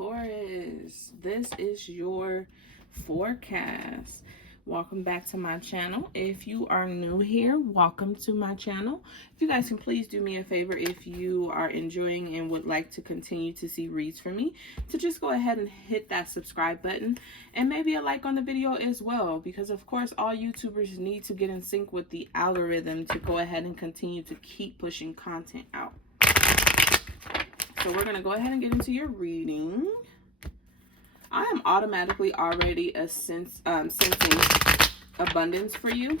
Taurus, this is your forecast. Welcome back to my channel. If you are new here, welcome to my channel. If you guys can please do me a favor, if you are enjoying and would like to continue to see reads from me, to just go ahead and hit that subscribe button and maybe a like on the video as well, because of course all YouTubers need to get in sync with the algorithm to go ahead and continue to keep pushing content out. So we're going to go ahead and get into your reading. I am automatically already sensing abundance for you.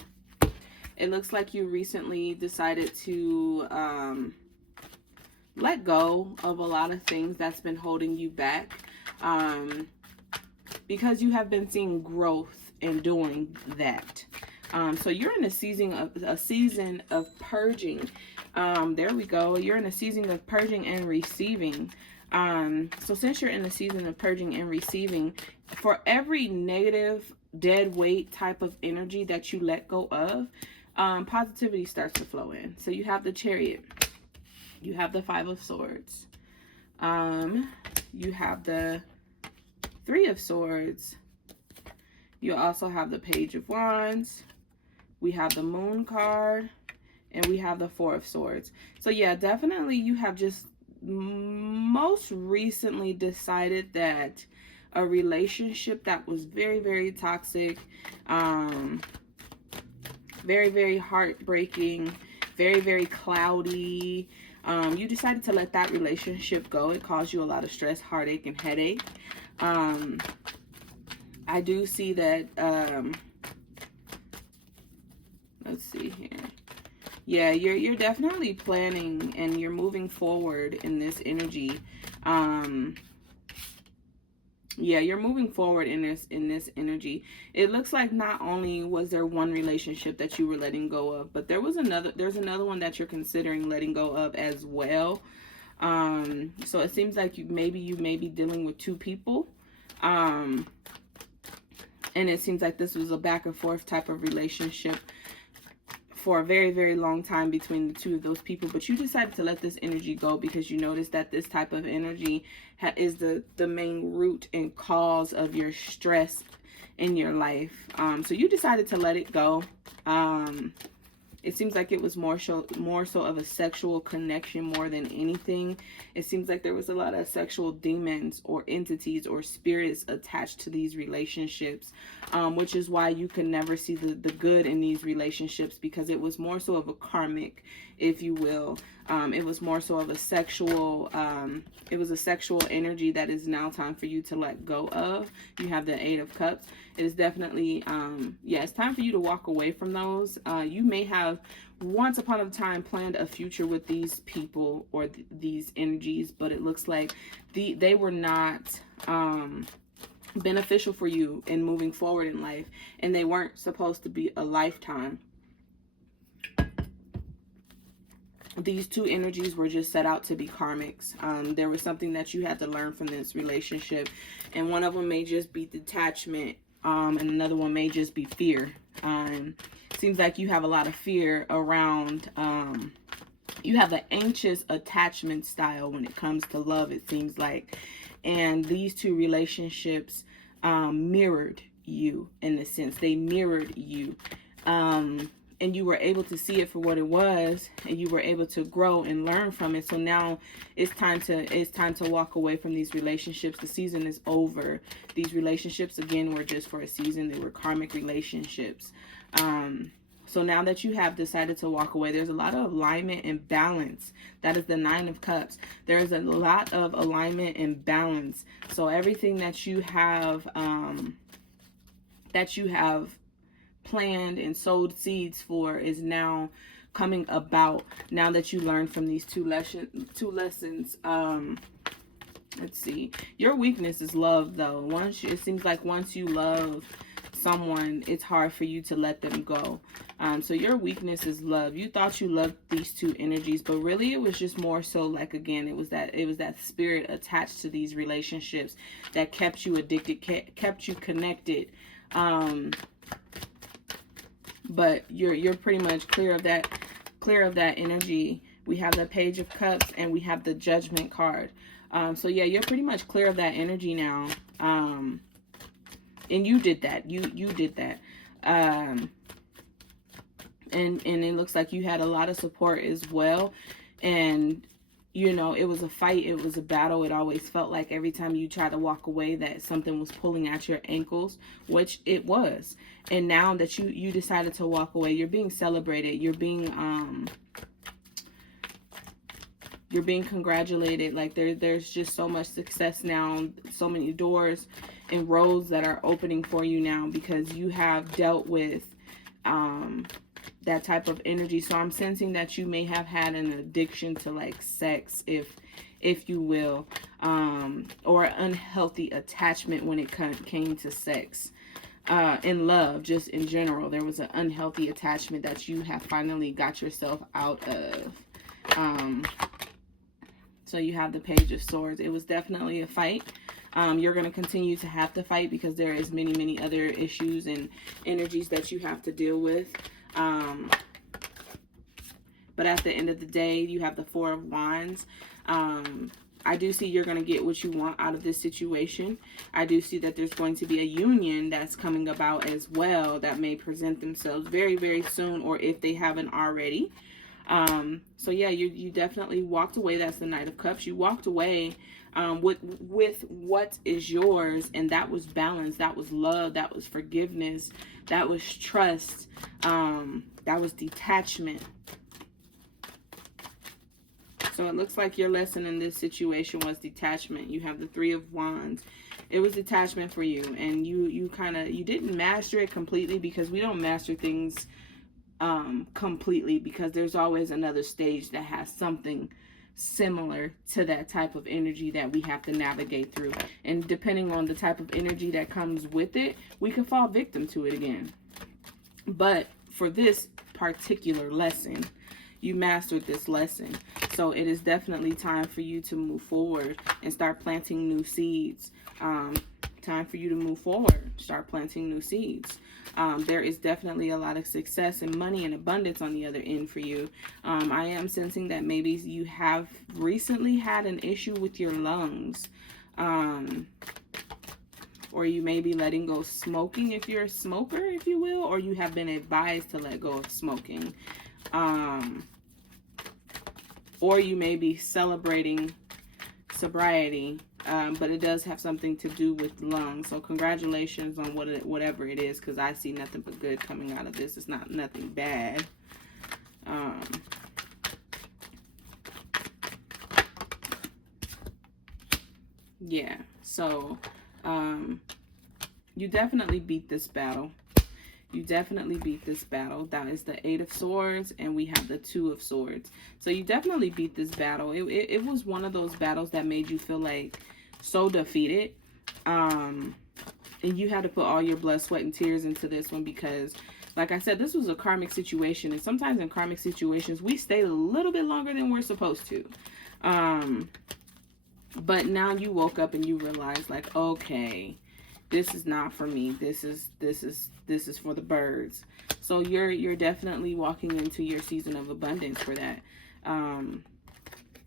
It looks like you recently decided to let go of a lot of things that's been holding you back, because you have been seeing growth in doing that. So you're in a season of purging. There we go. You're in a season of purging and receiving. So since you're in the season of purging and receiving, for every negative, dead weight type of energy that you let go of, positivity starts to flow in. So you have the Chariot, you have the Five of Swords, you have the Three of Swords, you also have the Page of Wands, we have the Moon card, and we have the Four of Swords. So yeah, definitely you have just most recently decided that a relationship that was very, very toxic, very, very heartbreaking, very, very cloudy, you decided to let that relationship go. It caused you a lot of stress, heartache, and headache. I do see that, let's see here. Yeah, you're definitely planning and you're moving forward in this energy. Yeah, you're moving forward in this energy. It looks like not only was there one relationship that you were letting go of, but there's another one that you're considering letting go of as well. So it seems like you may be dealing with two people. And it seems like this was a back and forth type of relationship for a very, very long time between the two of those people, but you decided to let this energy go because you noticed that this type of energy is the main root and cause of your stress in your life. So you decided to let it go. It seems like it was more so of a sexual connection more than anything. It seems like there was a lot of sexual demons or entities or spirits attached to these relationships, which is why you can never see the good in these relationships, because it was more so of a karmic, if you will. It was more so of a sexual, it was a sexual energy that is now time for you to let go of. You have the Eight of Cups. It is definitely, yeah, it's time for you to walk away from those. You may have once upon a time planned a future with these people or these energies, but it looks like they were not beneficial for you in moving forward in life, and they weren't supposed to be a lifetime. These two energies were just set out to be karmics. There was something that you had to learn from this relationship, and one of them may just be detachment, and another one may just be fear. Seems like you have a lot of fear around, you have an anxious attachment style when it comes to love, it seems like. And these two relationships mirrored you in a sense. They mirrored you. And you were able to see it for what it was, and you were able to grow and learn from it. So now it's time to walk away from these relationships. The season is over. These relationships, again, were just for a season. They were karmic relationships. So now that you have decided to walk away, there's a lot of alignment and balance. That is the Nine of Cups. There's a lot of alignment and balance. So everything that you have planned and sowed seeds for is now coming about, now that you learned from these two lessons. Let's see. Your weakness is love, though. It seems like once you love someone, it's hard for you to let them go. So your weakness is love. You thought you loved these two energies, but really it was just more so like, again, it was that spirit attached to these relationships that kept you addicted, kept you connected. But you're pretty much clear of that energy. We have the Page of Cups and we have the Judgment card. So yeah, you're pretty much clear of that energy now. And you did that. You did that. And it looks like you had a lot of support as well. And you know, it was a fight, it was a battle. It always felt like every time you tried to walk away that something was pulling at your ankles, which it was. And now that you decided to walk away, you're being celebrated, you're being congratulated. Like there's just so much success now, so many doors and roads that are opening for you now, because you have dealt with that type of energy. So I'm sensing that you may have had an addiction to like sex, if you will, or unhealthy attachment when it came to sex. In love, just in general, there was an unhealthy attachment that you have finally got yourself out of. So you have the Page of Swords. It was definitely a fight. You're going to continue to have to fight because there is many other issues and energies that you have to deal with. But at the end of the day, you have the Four of Wands. I do see you're going to get what you want out of this situation. I do see that there's going to be a union that's coming about as well that may present themselves very soon, or if they haven't already. So yeah, you definitely walked away. That's the Knight of Cups. You walked away with what is yours, and that was balance, that was love, that was forgiveness, that was trust, that was detachment. So it looks like your lesson in this situation was detachment. You have the Three of Wands. It was detachment for you, and you didn't master it completely, because we don't master things completely, because there's always another stage that has something similar to that type of energy that we have to navigate through. And depending on the type of energy that comes with it, we can fall victim to it again. But for this particular lesson, you mastered this lesson. So it is definitely time for you to move forward and start planting new seeds. Time for you to move forward, start planting new seeds. There is definitely a lot of success and money and abundance on the other end for you. I am sensing that maybe you have recently had an issue with your lungs. Or you may be letting go of smoking if you're a smoker, if you will, or you have been advised to let go of smoking. Or you may be celebrating sobriety, but it does have something to do with lungs. So congratulations on whatever it is, because I see nothing but good coming out of this. It's not nothing bad. Yeah, so you definitely beat this battle. You definitely beat this battle. That is the Eight of Swords, and we have the Two of Swords. So you definitely beat this battle. It was one of those battles that made you feel like so defeated. And you had to put all your blood, sweat, and tears into this one, because, like I said, this was a karmic situation. And sometimes in karmic situations, we stay a little bit longer than we're supposed to. But now you woke up and you realize, like, okay, this is not for me. This is for the birds. So you're definitely walking into your season of abundance for that.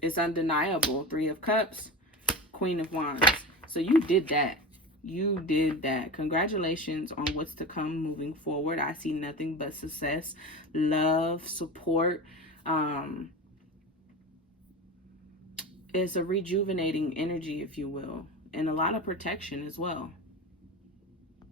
It's undeniable. Three of Cups, Queen of Wands. So you did that. You did that. Congratulations on what's to come moving forward. I see nothing but success, love, support. It's a rejuvenating energy, if you will, and a lot of protection as well.